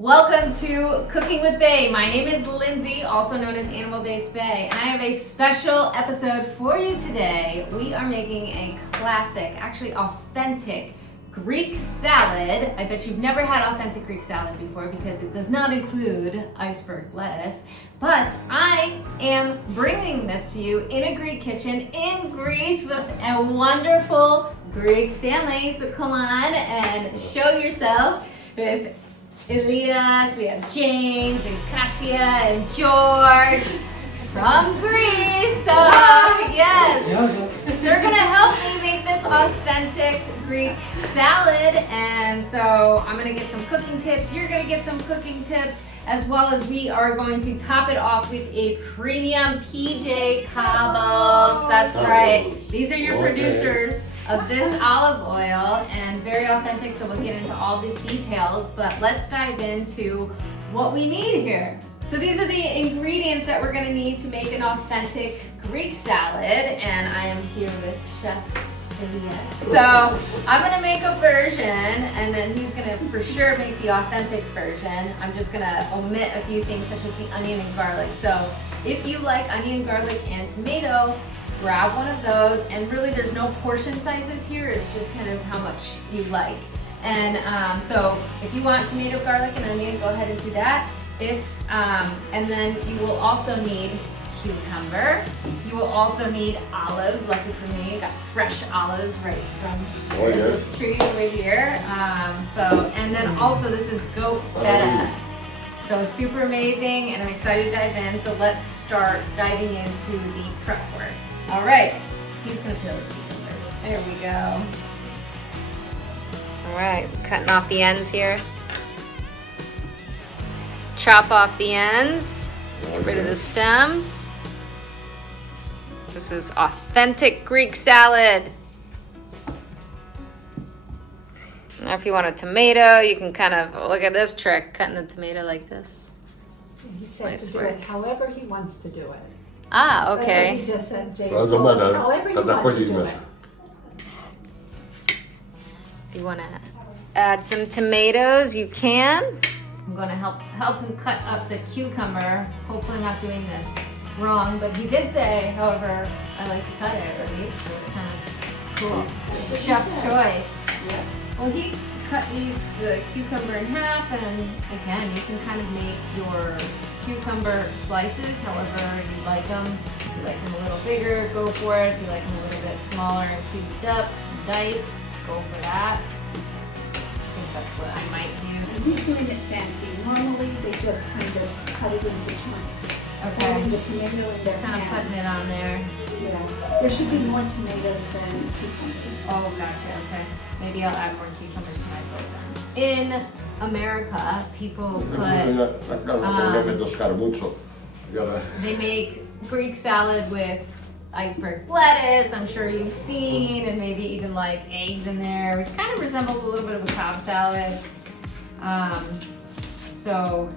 Welcome to Cooking with Bae. My name is Lindsay, also known as Animal Based Bae, and I have a special episode for you today. We are making a classic, actually authentic Greek salad. I bet you've never had authentic Greek salad before because it does not include iceberg lettuce, but I am bringing this to you in a Greek kitchen in Greece with a wonderful Greek family. So come on and show yourself with Elias, we have James and Kasia and George from Greece. So yes, they're gonna help me make this authentic Greek salad. And so I'm gonna get some cooking tips. You're gonna get some cooking tips, as well as we are going to top it off with a premium PJ Kabos. That's right. These are your producers of this olive oil, and very authentic, so we'll get into all the details, but let's dive into what we need here. So these are the ingredients that we're gonna need to make an authentic Greek salad, and I am here with Chef Elias. So I'm gonna make a version, and then he's gonna for sure make the authentic version. I'm just gonna omit a few things such as the onion and garlic. So if you like onion, garlic, and tomato, grab one of those, and really there's no portion sizes here, it's just kind of how much you like. And so if you want tomato, garlic, and onion, go ahead and do that. And then you will also need cucumber. You will also need olives. Lucky for me, I got fresh olives right from this tree over here. And then also this is goat feta. So super amazing, and I'm excited to dive in. So let's start diving into the prep work. All right, he's gonna peel the cucumbers. There we go. All right, cutting off the ends here. Chop off the ends, get rid of the stems. This is authentic Greek salad. Now if you want a tomato, you can kind of, look at this trick, cutting the tomato like this. He said to do it however he wants to do it. Ah, okay. That's what he just said, James. However you want to do it. If you want to add some tomatoes, you can. I'm going to help him cut up the cucumber. Hopefully I'm not doing this wrong, but he did say, however, I like to cut it, right? So it's kind of cool. Chef's choice. Yeah. Well, he cut the cucumber in half, and again, you can kind of make your cucumber slices however you like them. If you like them a little bigger, go for it. If you like them a little bit smaller and cubed up, diced, go for that. I think that's what I might do. And he's doing it fancy. Normally they just kind of cut it into chunks. Okay. Putting the tomato in their Kind of pan. putting it on there. Yeah. There should be more tomatoes than cucumbers. Oh, gotcha. Okay. Maybe I'll add more cucumbers to my bowl then. In America, people they make Greek salad with iceberg lettuce, I'm sure you've seen, and maybe even like eggs in there, which kind of resembles a little bit of a Cobb salad. So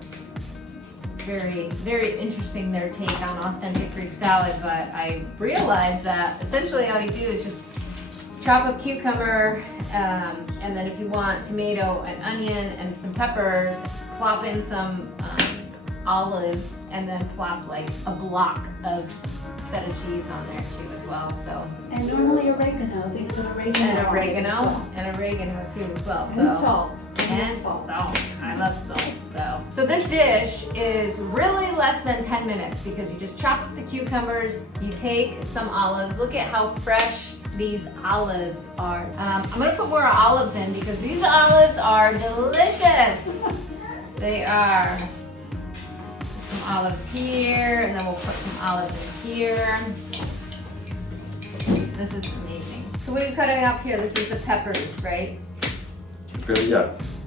it's very, very interesting, their take on authentic Greek salad, but I realized that essentially all you do is just chop up cucumber, and then if you want tomato and onion and some peppers, plop in some olives, and then plop like a block of feta cheese on there too as well. So And normally oregano. They put oregano. And oregano too as well. And salt. And salt. I love salt. So this dish is really less than 10 minutes because you just chop up the cucumbers, you take some olives. Look at how fresh these olives are. I'm gonna put more olives in because these olives are delicious. They are. Some olives here, and then we'll put some olives in here. This is amazing. So what are you cutting up here? This is the peppers, right?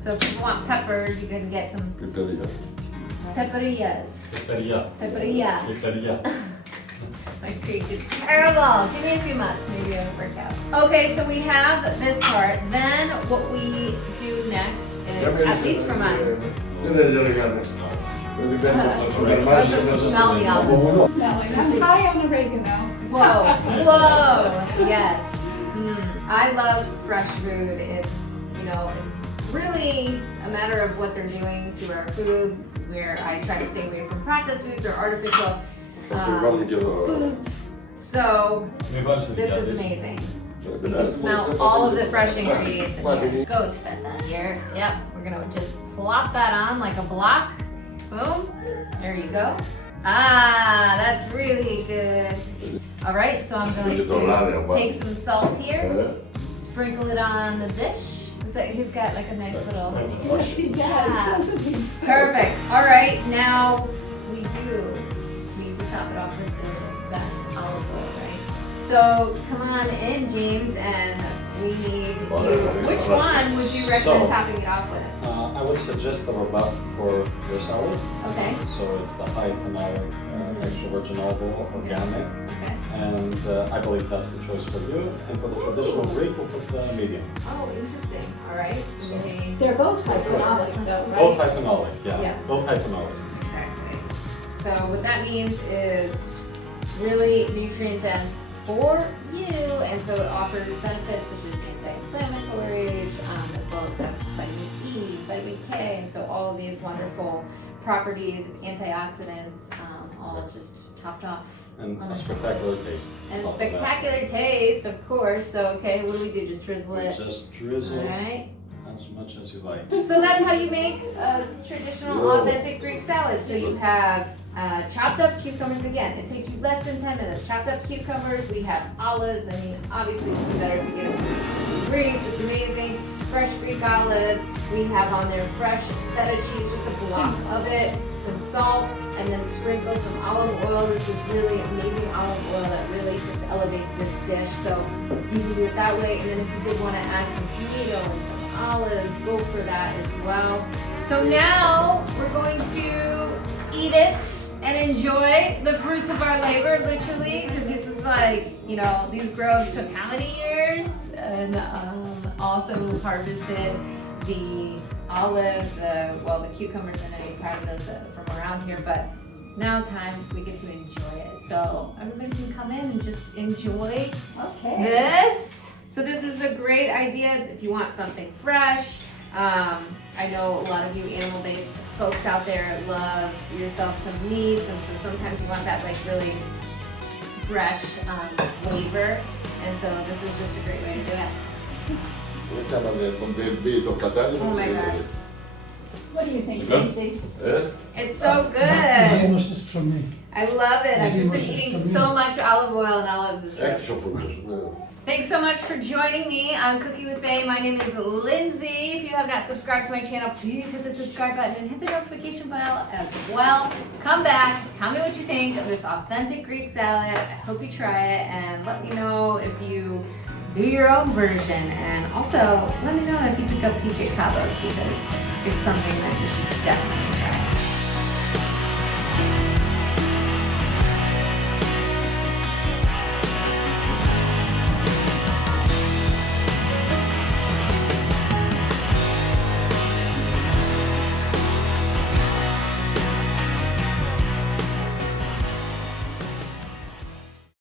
So if you want peppers, you can get some pepperillas. Pepperilla. My Greek is terrible. Give me a few months, maybe it'll work out. Okay, so we have this part. Then what we do next is, at least for mine, let's just smell the olives. I'm high on oregano. Whoa, yes. I love fresh food. It's really a matter of what they're doing to our food, where I try to stay away from processed foods or artificial foods. So this is amazing. You can smell all of the fresh ingredients in here. Goat feta here. Yep, we're gonna just plop that on like a block. Boom. There you go. Ah, that's really good. All right, so I'm going to take some salt here, sprinkle it on the dish. He's got like a nice little. Yeah. Perfect. All right, now we do need to top it off with the best olive oil, right? So come on in, James, and we need you. Which one would you recommend topping it off with? I would suggest the robust for your salad. Okay. So it's the high phenolic, extra virgin olive oil, organic. Okay. And I believe that's the choice for you. And for the traditional Greek, we'll put the medium. Oh, interesting. All right. So maybe They're both high phenolic though, right? Both high phenolic, yeah. Yeah. Both high phenolic. exactly. So what that means is really nutrient dense for you, and so it offers benefits such as anti-inflammatories, as well as has vitamin E, vitamin K, and so all of these wonderful properties, antioxidants, all just topped off. And a spectacular taste. And a spectacular taste, of course. So, okay, what do we do? Just drizzle it? Just drizzle All right. as much as you like. So that's how you make a traditional, authentic Greek salad. So you have chopped up cucumbers. Again, it takes you less than 10 minutes. Chopped up cucumbers. We have olives. I mean, obviously, it's better if you get them from Greece. It's amazing. Fresh Greek olives. We have on there fresh feta cheese, just a block of it, some salt, and then sprinkle some olive oil. This is really amazing olive oil that really just elevates this dish. So you can do it that way. And then if you did want to add some tomato and some olives, go for that as well. So now we're going to eat it and enjoy the fruits of our labor, literally, because this is like, you know, these groves took how many years? And also harvested the olives, the cucumbers. I know you're proud of those from around here, but now we get to enjoy it. So everybody can come in and just enjoy this. So this is a great idea if you want something fresh. I know a lot of you animal-based folks out there love yourself some meats, and so sometimes you want that like really fresh flavor, and so this is just a great way to do it. Oh my God. What do you think, Lindsay? It's so good. I love it. I've just been eating so much olive oil and olives this year. Thanks so much for joining me on Cooking with Bae. My name is Lindsay. If you have not subscribed to my channel, please hit the subscribe button and hit the notification bell as well. Come back, tell me what you think of this authentic Greek salad. I hope you try it, and let me know if you do your own version. And also, let me know if you pick up PJ Kabos, because it's something that you should definitely try.